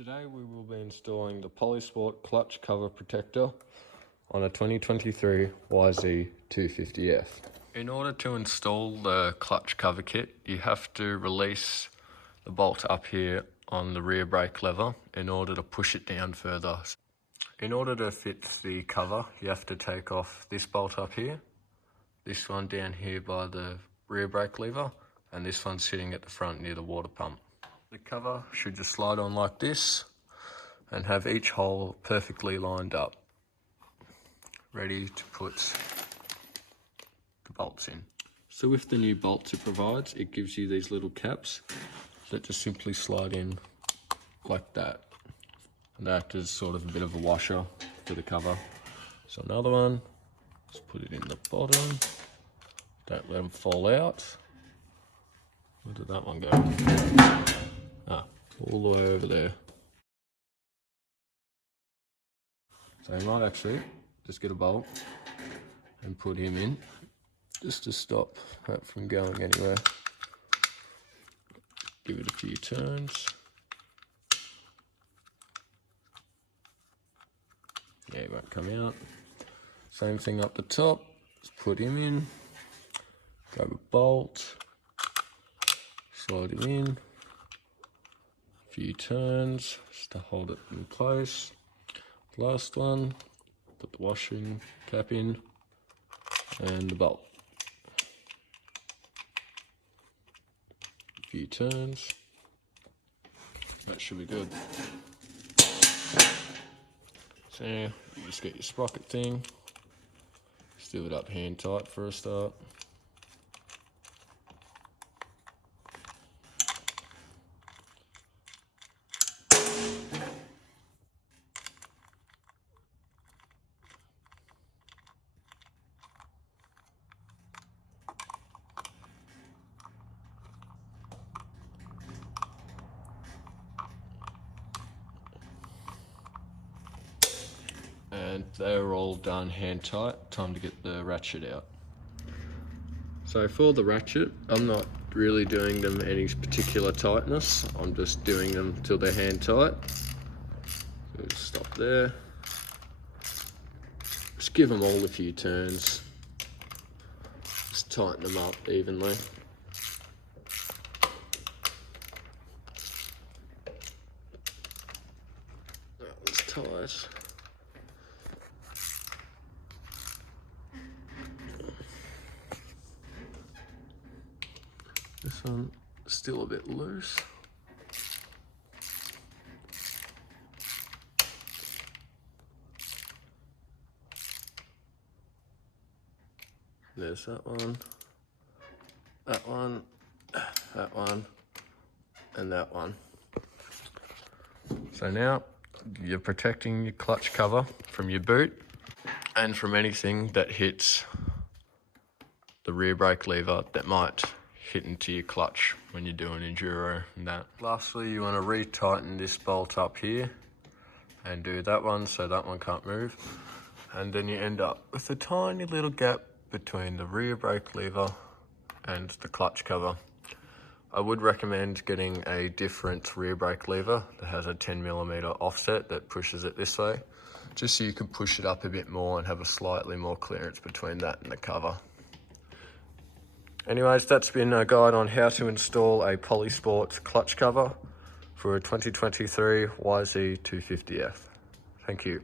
Today we will be installing the Polisport clutch cover protector on a 2023 YZ250F. In order to install the clutch cover kit, you have to release the bolt up here on the rear brake lever in order to push it down further. In order to fit the cover, you have to take off this bolt up here, this one down here by the rear brake lever, and this one sitting at the front near the water pump. The cover should just slide on like this and have each hole perfectly lined up, ready to put the bolts in. So with the new bolts it provides, it gives you these little caps that just simply slide in like that. And they act as sort of a bit of a washer for the cover. So another one, just put it in the bottom, don't let them fall out. Where did that one go? All the way over there. So you might actually just get a bolt and put him in, just to stop that from going anywhere. Give it a few turns. Yeah, he won't come out. Same thing up the top, just put him in, grab a bolt, slide him in. Few turns just to hold it in place. Last one, put the washing cap in and the bolt. Few turns. That should be good. So you just get your sprocket thing, just do it up hand tight for a start. And they're all done hand tight. Time to get the ratchet out. So for the ratchet, I'm not really doing them any particular tightness. I'm just doing them till they're hand tight. So just stop there. Just give them all a few turns. Just tighten them up evenly. That one's tight. This one still a bit loose. There's that one, that one, that one, and that one. So now you're protecting your clutch cover from your boot and from anything that hits the rear brake lever that might hit into your clutch when you're doing enduro and that. Lastly, you want to re-tighten this bolt up here and do that one so that one can't move. And then you end up with a tiny little gap between the rear brake lever and the clutch cover. I would recommend getting a different rear brake lever that has a 10mm offset that pushes it this way, just so you can push it up a bit more and have a slightly more clearance between that and the cover. Anyways, that's been a guide on how to install a Polisport clutch cover for a 2023 YZ250F. Thank you.